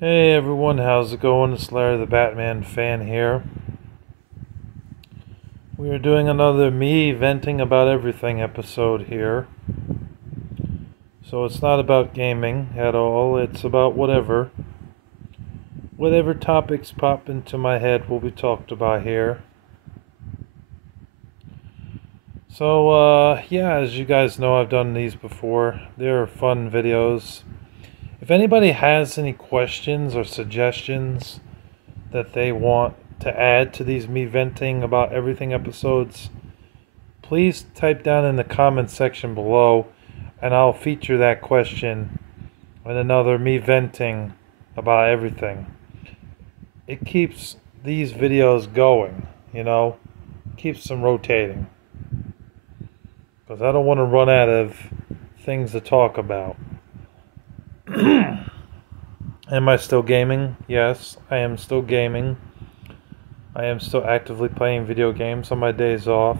Hey everyone, how's it going? It's Larry the Batman fan here. We are doing another me venting about everything episode here. So it's not about gaming at all, it's about whatever. Whatever topics pop into my head will be talked about here. So, yeah, as you guys know, I've done these before. They're fun videos. If anybody has any questions or suggestions that they want to add to these me venting about everything episodes, please type down in the comment section below and I'll feature that question in another me venting about everything. It keeps these videos going, keeps them rotating, because I don't want to run out of things to talk about. Am I still gaming? Yes, I am still gaming. I am still actively playing video games on my days off.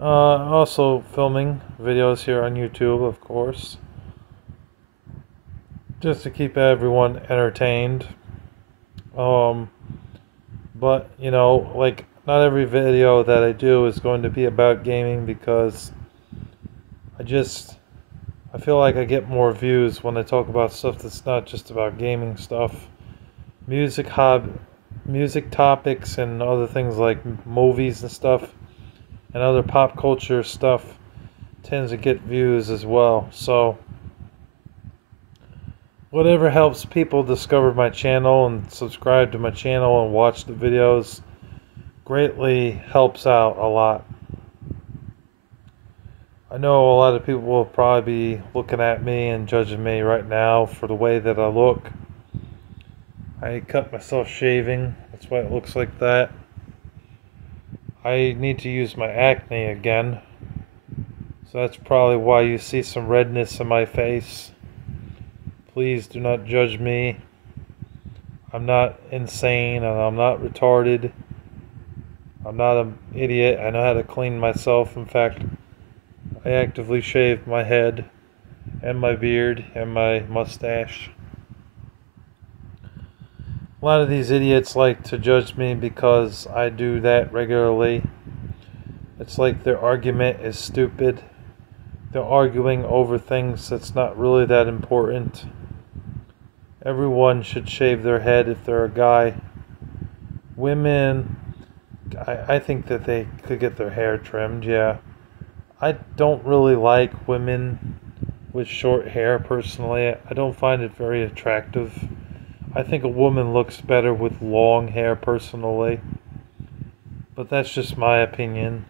Also filming videos here on YouTube, of course, just to keep everyone entertained. But, not every video that I do is going to be about gaming, because I feel like I get more views when I talk about stuff that's not just about gaming stuff. Music topics and other things like movies and stuff and other pop culture stuff tends to get views as well. So whatever helps people discover my channel and subscribe to my channel and watch the videos greatly helps out a lot. I know a lot of people will probably be looking at me and judging me right now for the way that I look. I cut myself shaving, that's why it looks like that. I need to use my acne again, so that's probably why you see some redness in my face. Please do not judge me. I'm not insane and I'm not retarded. I'm not an idiot. I know how to clean myself. In fact, I actively shaved my head and my beard and my mustache. A lot of these idiots like to judge me because I do that regularly. It's like their argument is stupid. They're arguing over things that's not really that important. Everyone should shave their head if they're a guy. Women, I think that they could get their hair trimmed, yeah. I don't really like women with short hair personally. I don't find it very attractive. I think a woman looks better with long hair personally. But that's just my opinion,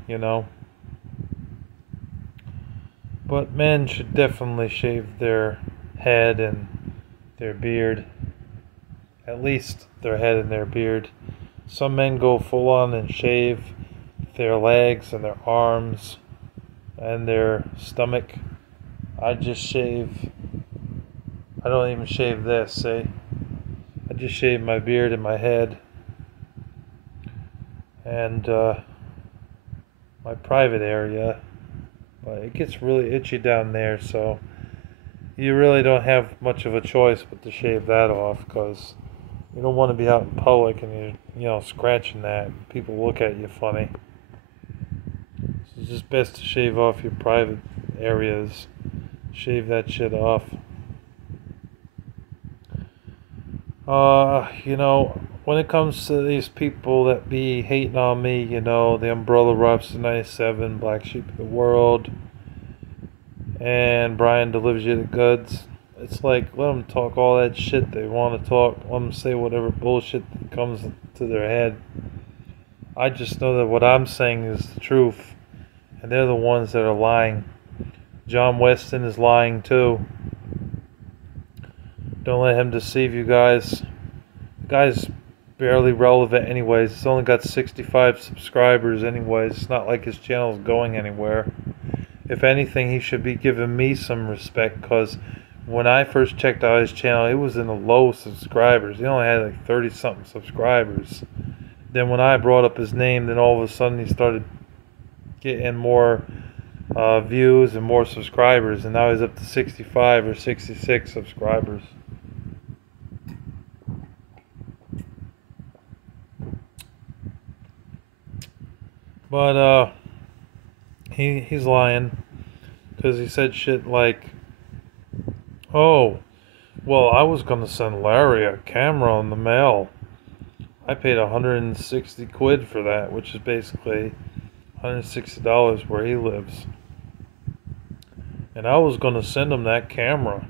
But men should definitely shave their head and their beard. At least their head and their beard. Some men go full on and shave their legs and their arms and their stomach. I don't even shave this, see? I just shave my beard and my head and my private area, but it gets really itchy down there, so you really don't have much of a choice but to shave that off, because you don't want to be out in public and you're scratching that. People look at you funny. So it's just best to shave off your private areas. Shave that shit off. When it comes to these people that be hating on me, the Umbrella Robson 97, Black Sheep of the World, and Brian delivers you the goods, it's like, let them talk all that shit they want to talk. Let them say whatever bullshit that comes to their head. I just know that what I'm saying is the truth, and they're the ones that are lying. John Weston is lying too. Don't let him deceive you guys. The guy's barely relevant anyways. He's only got 65 subscribers anyways. It's not like his channel's going anywhere. If anything, he should be giving me some respect, because when I first checked out his channel, it was in the low subscribers. He only had like 30 something subscribers. Then when I brought up his name, then all of a sudden he started getting more views and more subscribers, and now he's up to 65 or 66 subscribers. But he's lying, because he said shit like, "Oh, well, I was gonna send Larry a camera in the mail. I paid 160 quid for that," which is basically $160 where he lives. "And I was gonna send him that camera."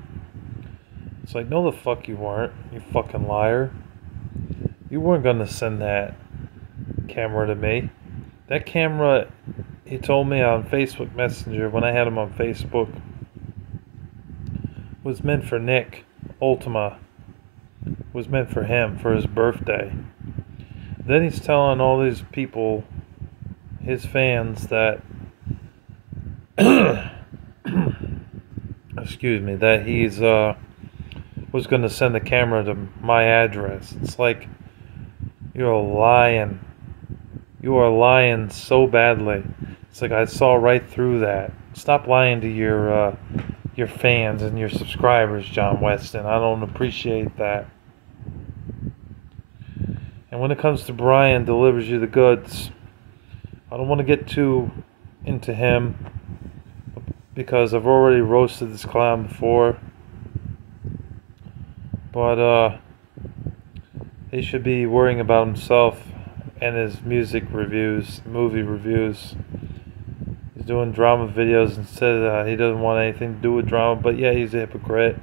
It's like, no the fuck you weren't, you fucking liar. You weren't gonna send that camera to me. That camera, he told me on Facebook Messenger when I had him on Facebook, was meant for Nick Ultima. Was meant for him, for his birthday. Then he's telling all these people, his fans, that excuse me, that he's was going to send the camera to my address. It's like, you're lying. You are lying so badly. It's like, I saw right through that. Stop lying to your fans and your subscribers, John Weston. I don't appreciate that. And when it comes to Brian Delivers You the Goods, I don't want to get too into him, because I've already roasted this clown before. But he should be worrying about himself and his music reviews, movie reviews. He's doing drama videos instead. He doesn't want anything to do with drama, but yeah, he's a hypocrite.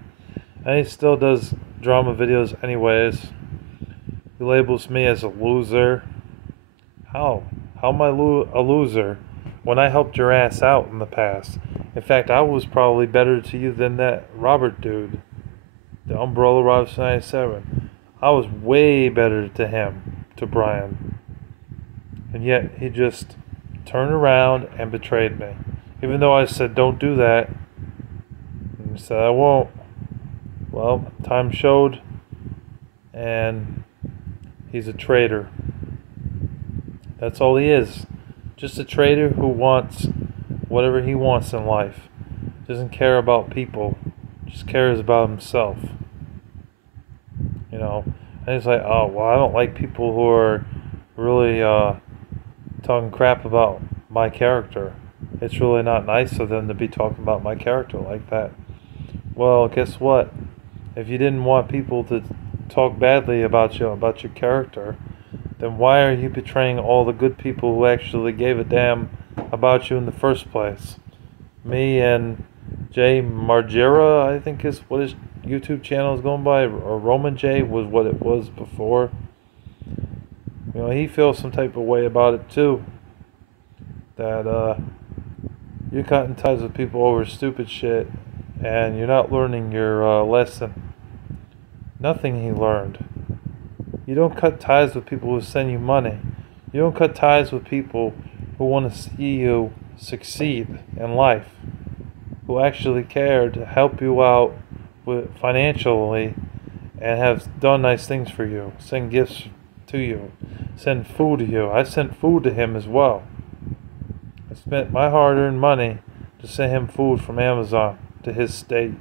And he still does drama videos anyways. He labels me as a loser. How? How am I a loser when I helped your ass out in the past? In fact, I was probably better to you than that Robert dude, the Umbrella Robson 97. I was way better to him, to Brian. And yet, he just turned around and betrayed me. Even though I said, don't do that. And he said, I won't. Well, time showed. And he's a traitor. That's all he is. Just a traitor who wants whatever he wants in life. Doesn't care about people. Just cares about himself. You know. And he's like, oh, well, I don't like people who are really talking crap about my character. It's really not nice of them to be talking about my character like that. Well, guess what? If you didn't want people to talk badly about you, about your character, then why are you betraying all the good people who actually gave a damn about you in the first place? Me and Jay Margera, I think is what his YouTube channel is going by, or Roman J was what it was before. You know, he feels some type of way about it too. That you're cutting ties with people over stupid shit, and you're not learning your lesson. Nothing he learned. You don't cut ties with people who send you money. You don't cut ties with people who want to see you succeed in life, who actually care to help you out with financially and have done nice things for you, send gifts to you, send food to you. I sent food to him as well. I spent my hard-earned money to send him food from Amazon to his state.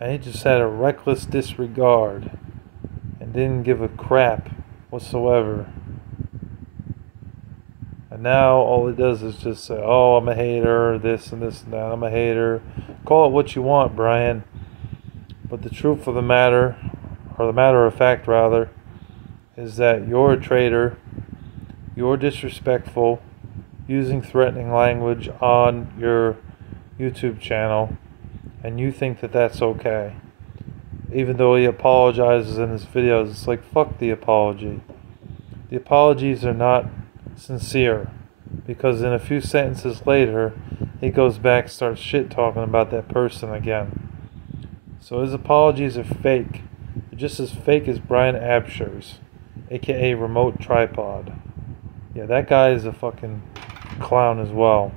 And he just had a reckless disregard and didn't give a crap whatsoever. And now all he does is just say, oh, I'm a hater, this and this and that, I'm a hater. Call it what you want, Brian. But the truth of the matter, or the matter of fact rather, is that you're a traitor, you're disrespectful, using threatening language on your YouTube channel, and you think that that's okay. Even though he apologizes in his videos, it's like, fuck the apology. The apologies are not sincere, because in a few sentences later, he goes back, starts shit talking about that person again. So his apologies are fake. They're just as fake as Brian Absher's, aka Remote Tripod. Yeah, that guy is a fucking clown as well.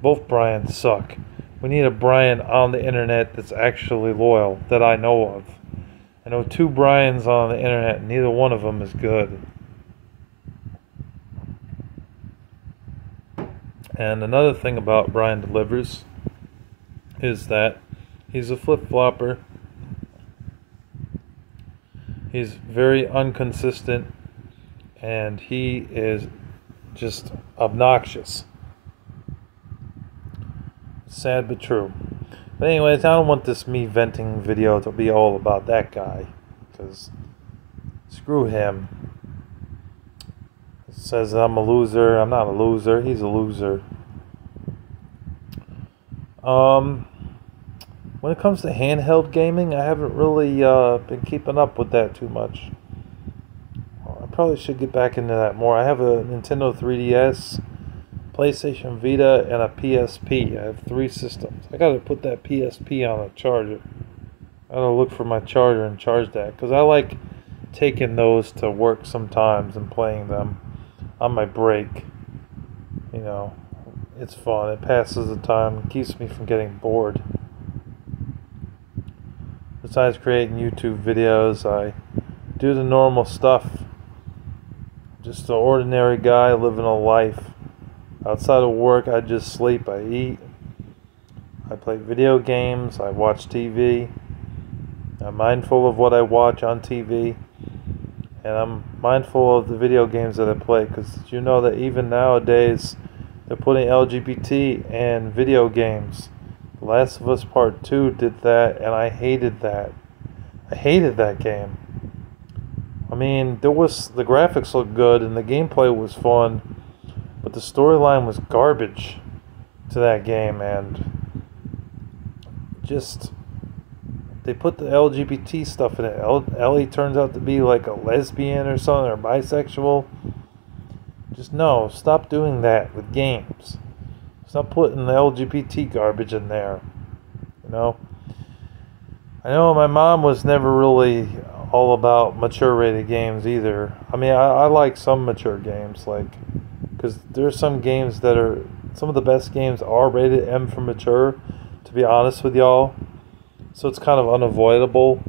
Both Brians suck. We need a Brian on the internet that's actually loyal, that I know of. I know two Brians on the internet, and neither one of them is good. And another thing about Brian Delivers is that he's a flip-flopper. He's very inconsistent, and he is just obnoxious. Sad but true. But anyways, I don't want this me venting video to be all about that guy, because screw him. It says I'm a loser. I'm not a loser. He's a loser. When it comes to handheld gaming, I haven't really been keeping up with that too much. I probably should get back into that more. I have a Nintendo 3DS, PlayStation Vita, and a PSP. I have 3 systems. I gotta put that PSP on a charger. I gotta look for my charger and charge that, because I like taking those to work sometimes and playing them on my break. You know, it's fun. It passes the time. It keeps me from getting bored. Besides creating YouTube videos, I do the normal stuff. Just an ordinary guy living a life. Outside of work, I just sleep, I eat, I play video games, I watch TV. I'm mindful of what I watch on TV, and I'm mindful of the video games that I play, because you know that even nowadays they're putting LGBT in video games. The Last of Us Part 2 did that, and I hated that. I hated that game. I mean, the graphics looked good and the gameplay was fun, but the storyline was garbage to that game, and just they put the LGBT stuff in it. Ellie turns out to be like a lesbian or something, or bisexual. Just no, stop doing that with games. Stop putting the LGBT garbage in there. You know? I know my mom was never really all about mature rated games either. I mean, I like some mature games, like, because there's some games that are, some of the best games are rated M for mature, to be honest with y'all. So it's kind of unavoidable,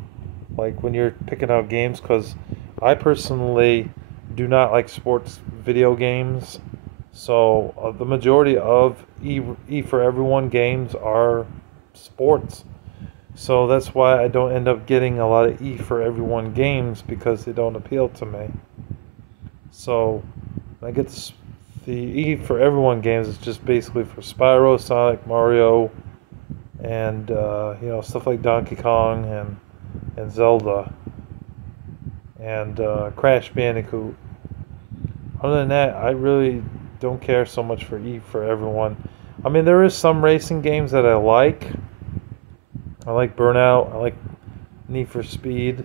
like when you're picking out games, because I personally do not like sports video games. So the majority of E for Everyone games are sports. So that's why I don't end up getting a lot of E for Everyone games, because they don't appeal to me. So I get the E for Everyone games. It's just basically for Spyro, Sonic, Mario, and you know, stuff like Donkey Kong and Zelda and Crash Bandicoot. Other than that, I really don't care so much for E for Everyone. I mean, there is some racing games that I like. I like Burnout. I like Need for Speed.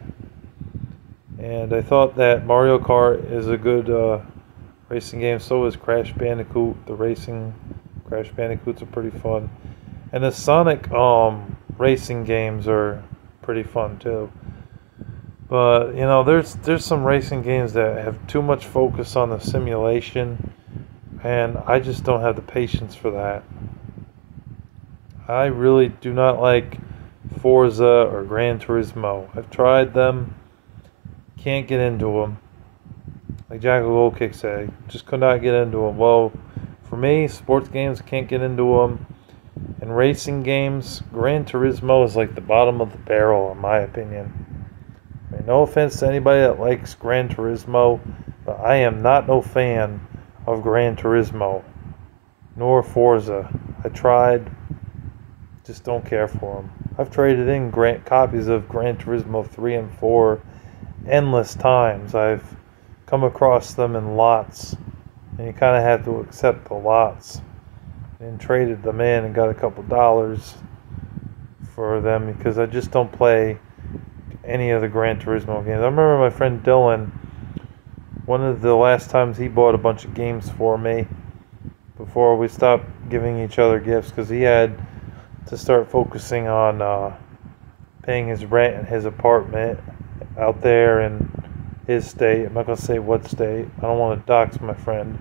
And I thought that Mario Kart is a good racing game. So is Crash Bandicoot. The racing Crash Bandicoots are pretty fun. And the Sonic racing games are pretty fun too. But you know, there's some racing games that have too much focus on the simulation, and I just don't have the patience for that. I really do not like Forza or Gran Turismo. I've tried them, can't get into them. Like Jack Gold Kick said, just could not get into them. Well, for me, sports games, can't get into them. And racing games, Gran Turismo is like the bottom of the barrel, in my opinion. I mean, no offense to anybody that likes Gran Turismo, but I am not no fan of Gran Turismo, nor Forza. I tried, just don't care for them. I've traded in copies of Gran Turismo 3 and 4 endless times. I've come across them in lots, and you kind of have to accept the lots, and traded them in and got a couple dollars for them, because I just don't play any of the Gran Turismo games. I remember my friend Dylan, one of the last times he bought a bunch of games for me before we stopped giving each other gifts, because he had to start focusing on paying his rent in his apartment out there in his state. I'm not going to say what state. I don't want to dox my friend.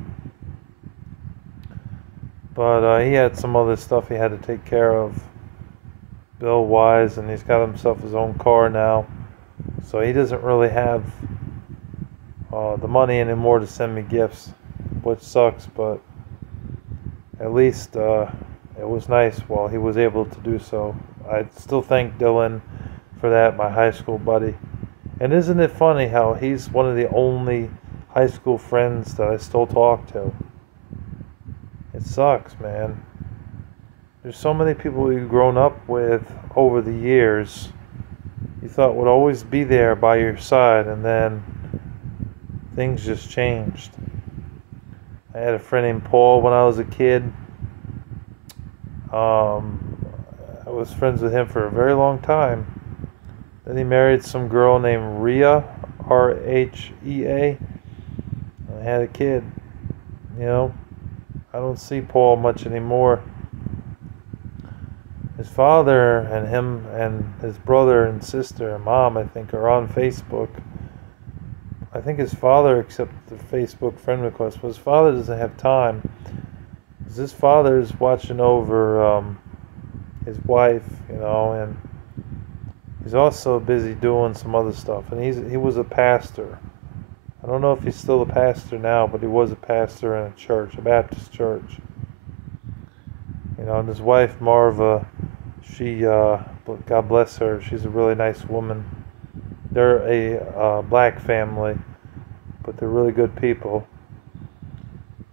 But he had some other stuff he had to take care of bill-wise, and he's got himself his own car now. So he doesn't really have the money anymore to send me gifts, which sucks, but at least it was nice while he was able to do so. I still thank Dylan for that, my high school buddy. And isn't it funny how he's one of the only high school friends that I still talk to? It sucks, man. There's so many people you've grown up with over the years you thought would always be there by your side, and then things just changed. I had a friend named Paul when I was a kid. I was friends with him for a very long time. Then he married some girl named Rhea, Rhea, and I had a kid. You know, I don't see Paul much anymore. His father and him and his brother and sister and mom, I think, are on Facebook. I think his father accepted the Facebook friend request, but his father doesn't have time. Because his father is watching over his wife, you know, and he's also busy doing some other stuff. And he was a pastor. I don't know if he's still a pastor now, but he was a pastor in a church, a Baptist church. You know, and his wife, Marva, she, God bless her, she's a really nice woman. They're a black family, but they're really good people.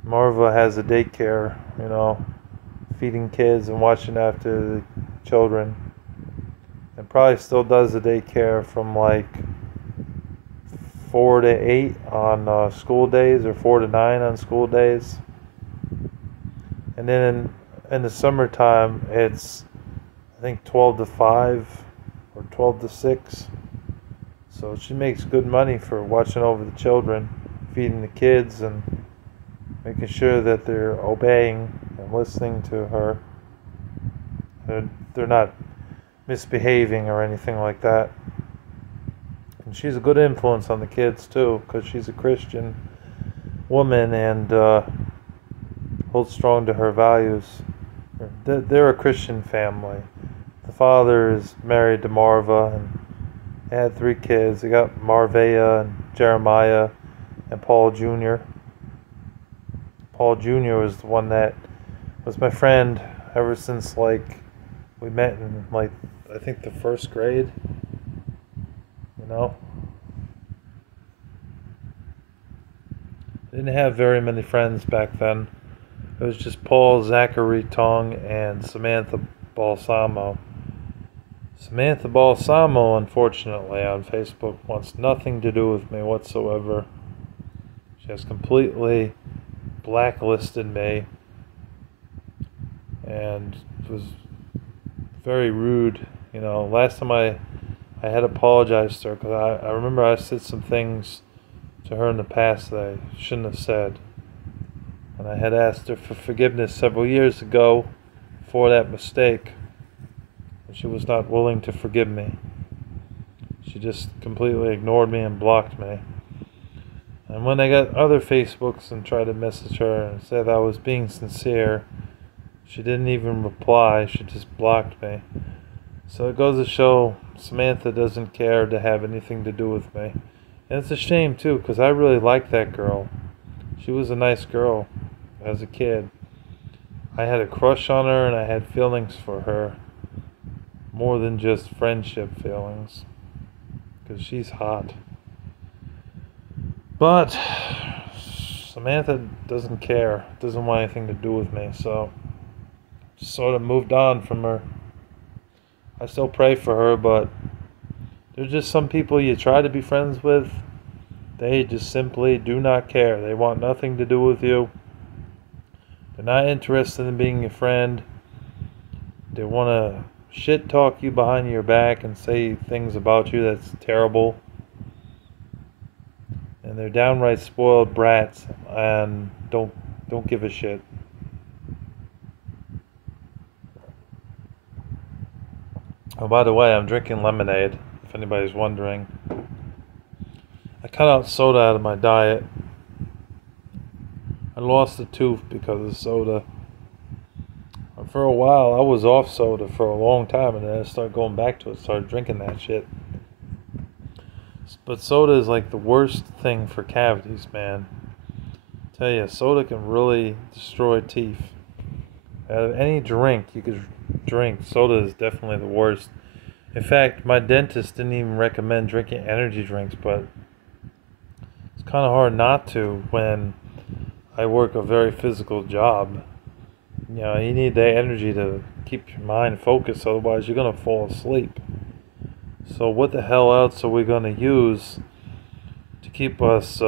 Marva has a daycare, you know, feeding kids and watching after the children. And probably still does the daycare from like 4 to 8 on school days, or 4 to 9 on school days. And then in the summertime, it's, I think, 12 to 5 or 12 to 6. So she makes good money for watching over the children, feeding the kids, and making sure that they're obeying and listening to her. They're not misbehaving or anything like that. And she's a good influence on the kids too, because she's a Christian woman and holds strong to her values. They're a Christian family. The father is married to Marva and they had 3 kids. They got Marvea and Jeremiah and Paul Jr. Paul Jr. was the one that was my friend ever since, like, we met in, like, I think the 1st grade. You know? I didn't have very many friends back then. It was just Paul, Zachary Tong, and Samantha Balsamo. Samantha Balsamo, unfortunately, on Facebook wants nothing to do with me whatsoever. She has completely blacklisted me and was very rude. You know, last time I had apologized to her, because I remember I said some things to her in the past that I shouldn't have said. And I had asked her for forgiveness several years ago for that mistake. She was not willing to forgive me. She just completely ignored me and blocked me. And when I got other Facebooks and tried to message her and said I was being sincere, she didn't even reply. She just blocked me. So it goes to show Samantha doesn't care to have anything to do with me. And it's a shame too, because I really liked that girl. She was a nice girl as a kid. I had a crush on her and I had feelings for her. More than just friendship feelings, because she's hot. But Samantha doesn't care, doesn't want anything to do with me, so just sort of moved on from her. I still pray for her, but there's just some people you try to be friends with, they just simply do not care. They want nothing to do with you. They're not interested in being your friend. They want to shit talk you behind your back and say things about you that's terrible. And they're downright spoiled brats and don't give a shit. Oh, by the way, I'm drinking lemonade, if anybody's wondering. I cut out soda out of my diet. I lost a tooth because of soda. For a while, I was off soda for a long time, and then I started going back to it, started drinking that shit. But soda is like the worst thing for cavities, man. I tell you, soda can really destroy teeth. Out of any drink you could drink, soda is definitely the worst. In fact, my dentist didn't even recommend drinking energy drinks, but it's kind of hard not to when I work a very physical job. You know, you need that energy to keep your mind focused, otherwise you're going to fall asleep. So what the hell else are we going to use to keep us,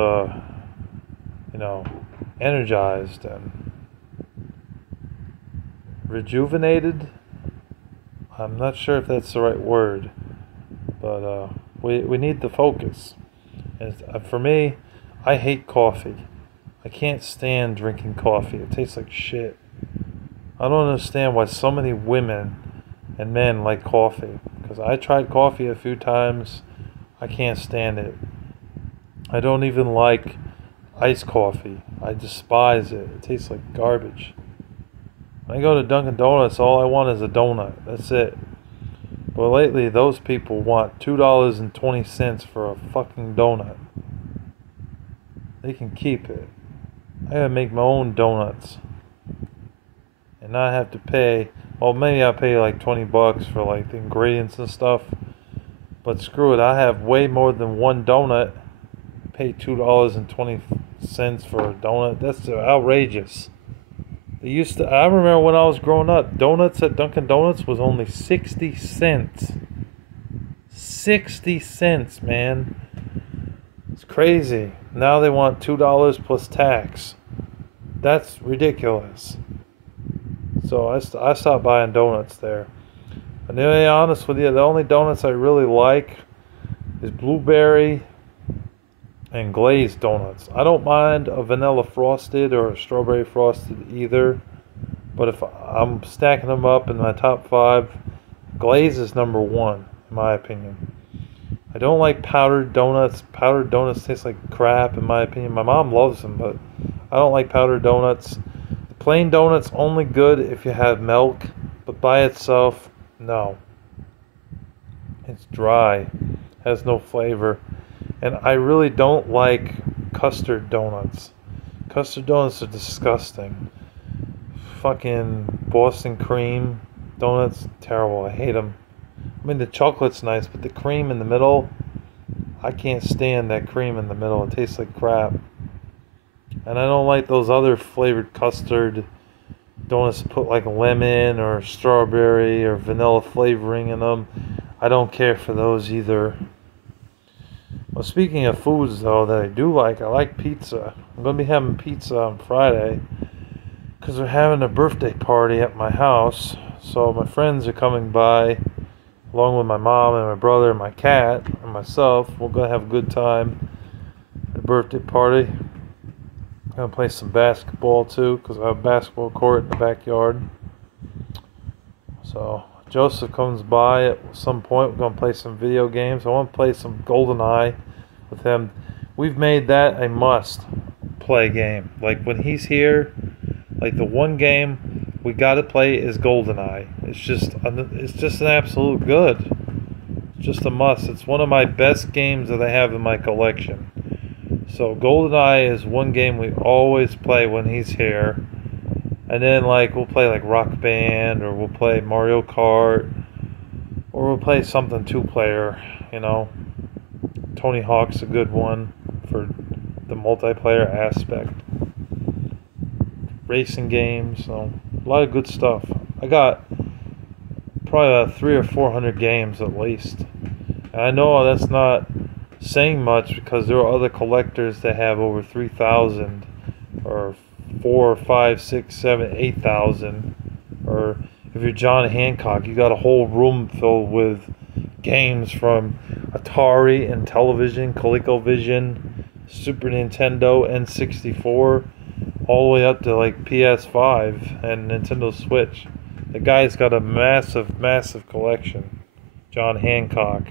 energized and rejuvenated? I'm not sure if that's the right word, but we need the focus. And for me, I hate coffee. I can't stand drinking coffee. It tastes like shit. I don't understand why so many women and men like coffee. Because I tried coffee a few times. I can't stand it. I don't even like iced coffee. I despise it. It tastes like garbage. When I go to Dunkin' Donuts, all I want is a donut. That's it. But lately, those people want $2.20 for a fucking donut. They can keep it. I gotta make my own donuts. And not have to pay, well, maybe I'll pay like $20 for like the ingredients and stuff. But screw it, I have way more than one donut. Pay $2.20 for a donut. That's outrageous. I remember when I was growing up, donuts at Dunkin' Donuts was only 60 cents. 60 cents, man. It's crazy. Now they want $2 plus tax. That's ridiculous. So I stopped buying donuts there. And to be honest with you, the only donuts I really like is blueberry and glazed donuts. I don't mind a vanilla frosted or a strawberry frosted either, but if I'm stacking them up in my top 5, glaze is number 1 in my opinion. I don't like powdered donuts. Powdered donuts taste like crap in my opinion. My mom loves them, but I don't like powdered donuts. The plain donut's only good if you have milk, but by itself, no. It's dry, has no flavor. And I really don't like custard donuts. Custard donuts are disgusting. Fucking Boston cream donuts, terrible. I hate them. I mean, the chocolate's nice, but the cream in the middle, I can't stand that cream in the middle. It tastes like crap. And I don't like those other flavored custard donuts that put like lemon or strawberry or vanilla flavoring in them. I don't care for those either. Well, speaking of foods, though, that I do like, I like pizza. I'm going to be having pizza on Friday because we're having a birthday party at my house. So my friends are coming by, along with my mom and my brother and my cat and myself. We're going to have a good time at the birthday party. I'm going to play some basketball, too, because I have a basketball court in the backyard. So Joseph comes by at some point. We're going to play some video games. I want to play some GoldenEye with him. We've made that a must play game. Like when he's here, like the one game we got to play is GoldenEye. It's just an absolute good. It's just a must. It's one of my best games that I have in my collection. So GoldenEye is one game we always play when he's here. And then like we'll play like Rock Band, or we'll play Mario Kart, or we'll play something 2-player, you know. Tony Hawk's a good one for the multiplayer aspect. Racing games, so a lot of good stuff. I got probably about 300 or 400 games at least. And I know that's not saying much because there are other collectors that have over 3,000 or 4, 5, 6, 7, 8,000. Or if you're John Hancock, you got a whole room filled with games from Atari and Television, ColecoVision, Super Nintendo, N64, all the way up to like PS5 and Nintendo Switch. The guy's got a massive, massive collection. John Hancock.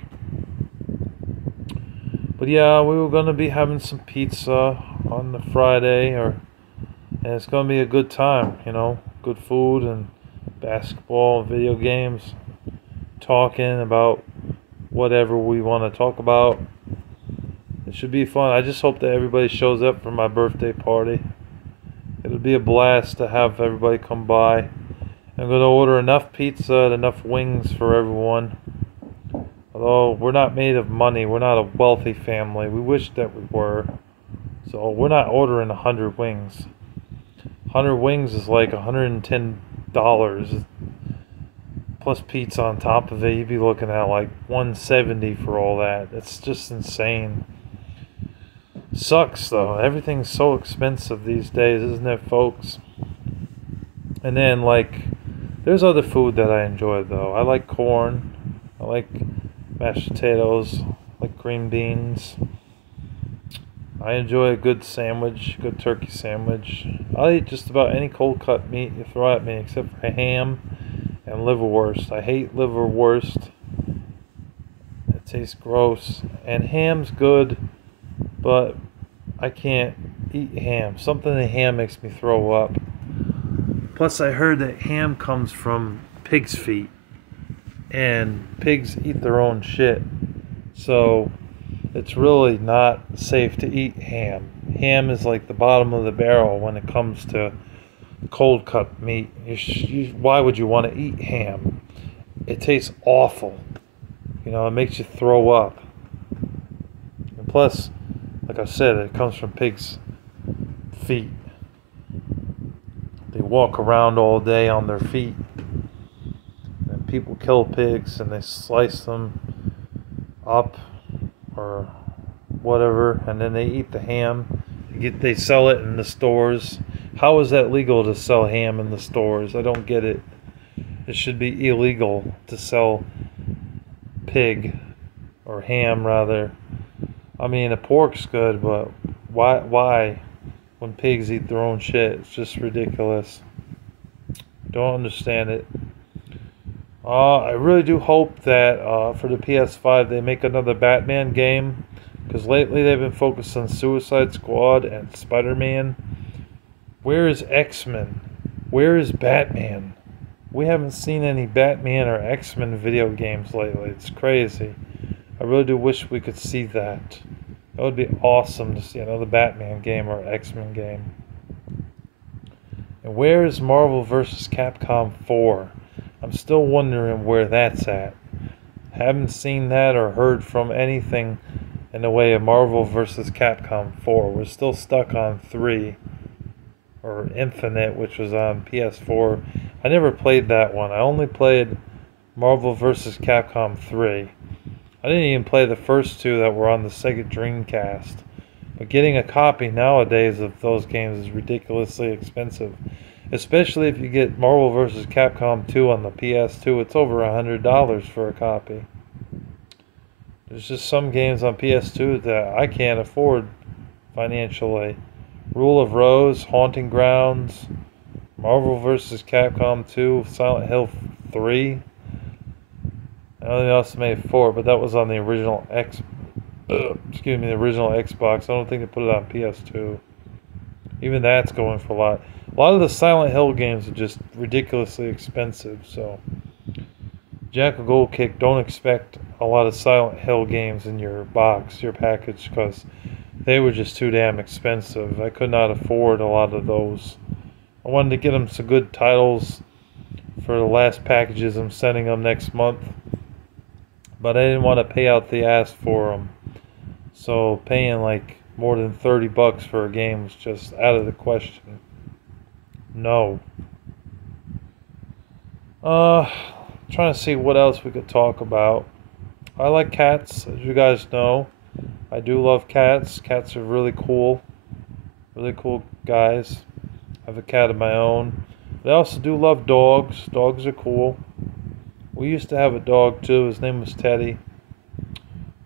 But yeah, we were gonna be having some pizza on the Friday, and it's gonna be a good time, you know, good food and basketball and video games, talking about whatever we want to talk about. It should be fun. I just hope that everybody shows up for my birthday party. It'll be a blast to have everybody come by. I'm going to order enough pizza and enough wings for everyone. Although we're not made of money, we're not a wealthy family. We wish that we were. So we're not ordering 100 wings. 100 wings is like $110 plus pizza on top of it. You'd be looking at like $170 for all that. It's just insane. Sucks though. Everything's so expensive these days, isn't it, folks? And then like, there's other food that I enjoy though. I like corn. I like mashed potatoes. I like green beans. I enjoy a good sandwich, good turkey sandwich. I'll eat just about any cold cut meat you throw at me except for ham and liverwurst. I hate liverwurst. It tastes gross. And ham's good, but I can't eat ham. Something in ham makes me throw up. Plus, I heard that ham comes from pig's feet, and pigs eat their own shit. So it's really not safe to eat ham. Ham is like the bottom of the barrel when it comes to cold cut meat. Why would you want to eat ham? It tastes awful. You know, it makes you throw up. And plus, like I said, it comes from pigs' feet. They walk around all day on their feet. And people kill pigs and they slice them up or whatever, and then they eat the ham. They sell it in the stores. How is that legal to sell ham in the stores? I don't get it. It should be illegal to sell pig or ham rather. I mean, the pork's good, but why when pigs eat their own shit? It's just ridiculous. Don't understand it. I really do hope that for the PS5 they make another Batman game, because lately they've been focused on Suicide Squad and Spider-Man. Where is X-Men? Where is Batman? We haven't seen any Batman or X-Men video games lately. It's crazy. I really do wish we could see that. That would be awesome to see another Batman game or X-Men game. And where is Marvel vs. Capcom 4? I'm still wondering where that's at. Haven't seen that or heard from anything in the way of Marvel vs. Capcom 4. We're still stuck on 3. Or Infinite, which was on PS4. I never played that one. I only played Marvel vs. Capcom 3. I didn't even play the first two that were on the Sega Dreamcast. But getting a copy nowadays of those games is ridiculously expensive. Especially if you get Marvel vs. Capcom 2 on the PS2. It's over $100 for a copy. There's just some games on PS2 that I can't afford financially. Rule of Rose, Haunting Grounds, Marvel vs. Capcom 2, Silent Hill 3. I only also made 4, but that was on the original the original Xbox. I don't think they put it on PS2. Even that's going for a lot. A lot of the Silent Hill games are just ridiculously expensive, so Jack of Gold Kick, don't expect a lot of Silent Hill games in your box, your package, because they were just too damn expensive. I could not afford a lot of those. I wanted to get them some good titles for the last packages I'm sending them next month, but I didn't want to pay out the ass for them. So paying like more than $30 for a game was just out of the question. No. Trying to see what else we could talk about. I like cats, as you guys know. I do love cats. Cats are really cool. Really cool guys. I have a cat of my own. But I also do love dogs. Dogs are cool. We used to have a dog too. His name was Teddy.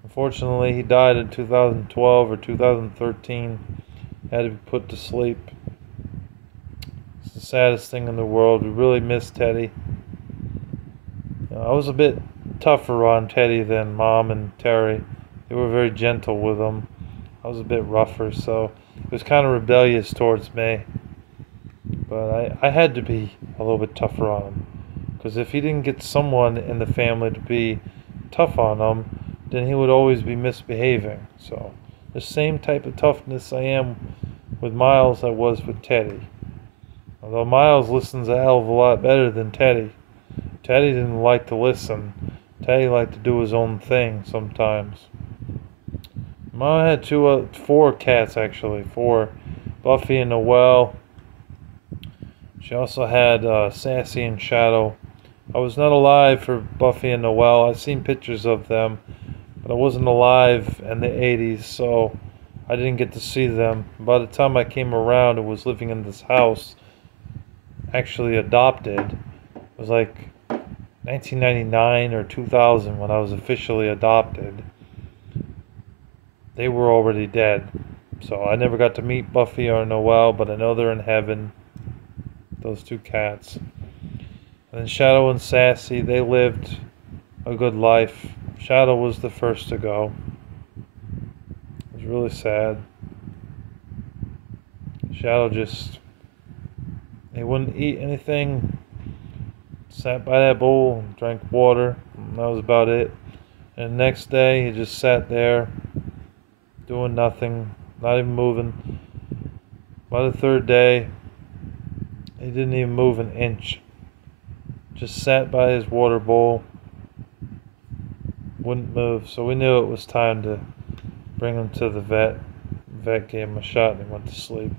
Unfortunately, he died in 2012 or 2013. Had to be put to sleep. It's the saddest thing in the world. We really miss Teddy. I was a bit tougher on Teddy than Mom and Terry. They were very gentle with him. I was a bit rougher, so he was kind of rebellious towards me. But I had to be a little bit tougher on him. Because if he didn't get someone in the family to be tough on him, then he would always be misbehaving. So the same type of toughness I am with Miles I was with Teddy. Although Miles listens a hell of a lot better than Teddy. Teddy didn't like to listen. Teddy liked to do his own thing sometimes. Mom had four cats actually. Four. Buffy and Noelle. She also had Sassy and Shadow. I was not alive for Buffy and Noelle. I've seen pictures of them, but I wasn't alive in the 80s, so I didn't get to see them. By the time I came around and was living in this house, actually adopted, it was like 1999 or 2000 when I was officially adopted. They were already dead, so I never got to meet Buffy or Noelle, but I know they're in heaven, those two cats. And then Shadow and Sassy, they lived a good life. Shadow was the first to go. It was really sad. Shadow he wouldn't eat anything. Sat by that bowl, drank water, and that was about it. And the next day, he just sat there, doing nothing, not even moving. By the third day, he didn't even move an inch. Just sat by his water bowl, wouldn't move. So we knew it was time to bring him to the vet. The vet gave him a shot and he went to sleep.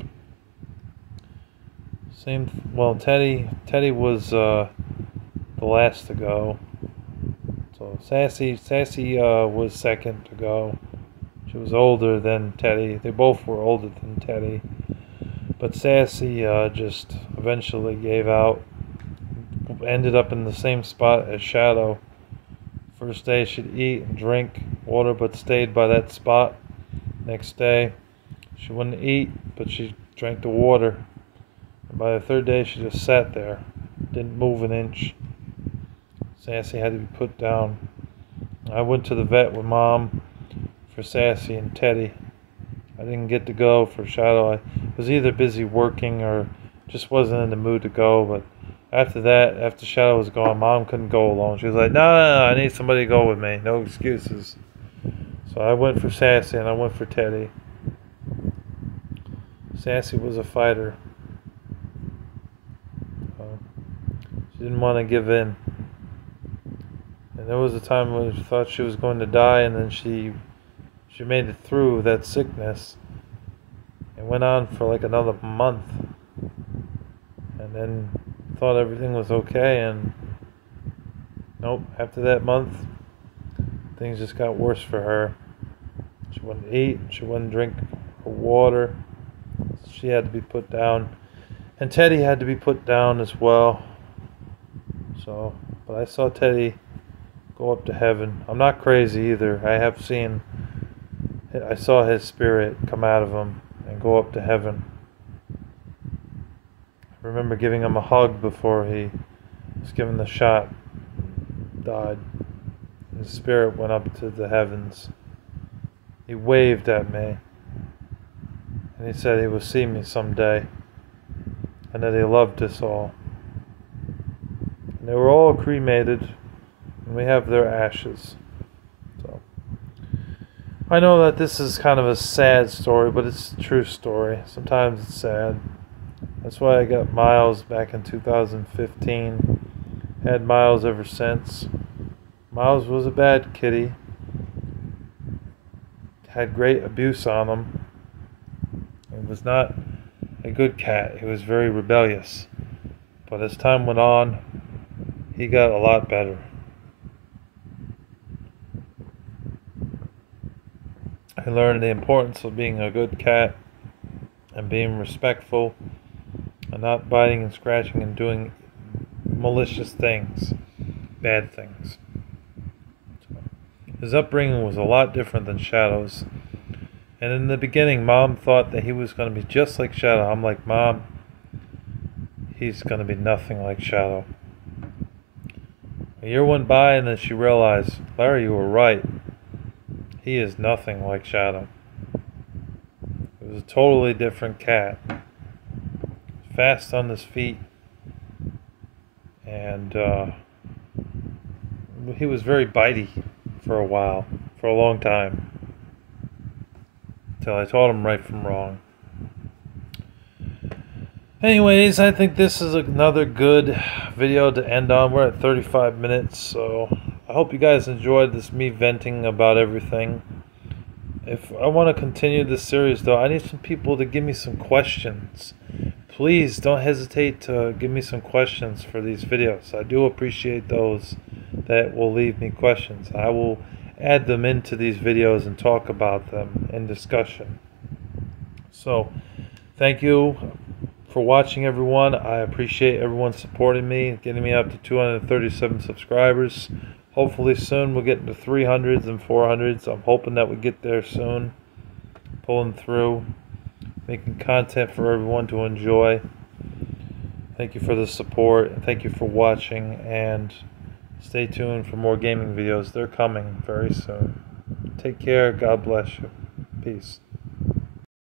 Teddy was the last to go. So Sassy was second to go. She was older than Teddy. They both were older than Teddy. But Sassy just eventually gave out. Ended up in the same spot as Shadow. First day she'd eat and drink water, but stayed by that spot. Next day she wouldn't eat, but she drank the water. And by the third day she just sat there, didn't move an inch. Sassy had to be put down. I went to the vet with Mom for Sassy and Teddy. I didn't get to go for Shadow. I was either busy working or just wasn't in the mood to go, but after Shadow was gone, Mom couldn't go alone. She was like, no, I need somebody to go with me. No excuses. So I went for Sassy and I went for Teddy. Sassy was a fighter. She didn't want to give in. And there was a time when she thought she was going to die, and then she made it through that sickness. It went on for like another month. And then thought everything was okay, and nope, after that month things just got worse for her. She wouldn't eat, she wouldn't drink her water. She had to be put down, and Teddy had to be put down as well. So, but I saw Teddy go up to heaven. I'm not crazy either. I saw his spirit come out of him and go up to heaven. I remember giving him a hug before he was given the shot, died. His spirit went up to the heavens. He waved at me, and he said he would see me someday, and that he loved us all. And they were all cremated, and we have their ashes. So I know that this is kind of a sad story, but it's a true story. Sometimes it's sad. That's why I got Miles back in 2015. Had Miles ever since. Miles was a bad kitty. Had great abuse on him. He was not a good cat. He was very rebellious. But as time went on, he got a lot better. I learned the importance of being a good cat and being respectful and not biting and scratching and doing malicious things, bad things. His upbringing was a lot different than Shadow's. And in the beginning, Mom thought that he was going to be just like Shadow. I'm like, Mom, he's going to be nothing like Shadow. A year went by, and then she realized, Larry, you were right. He is nothing like Shadow. It was a totally different cat. Fast on his feet. And he was very bitey for a while, for a long time. Until I taught him right from wrong. Anyways, I think this is another good video to end on. We're at 35 minutes, so I hope you guys enjoyed this me venting about everything. If I want to continue this series, though, I need some people to give me some questions. Please don't hesitate to give me some questions for these videos. I do appreciate those that will leave me questions. I will add them into these videos and talk about them in discussion. So, thank you for watching, everyone. I appreciate everyone supporting me, getting me up to 237 subscribers. Hopefully soon we'll get into 300s and 400s. I'm hoping that we get there soon. Pulling through, making content for everyone to enjoy. Thank you for the support. Thank you for watching, and stay tuned for more gaming videos. They're coming very soon. Take care. God bless you. Peace.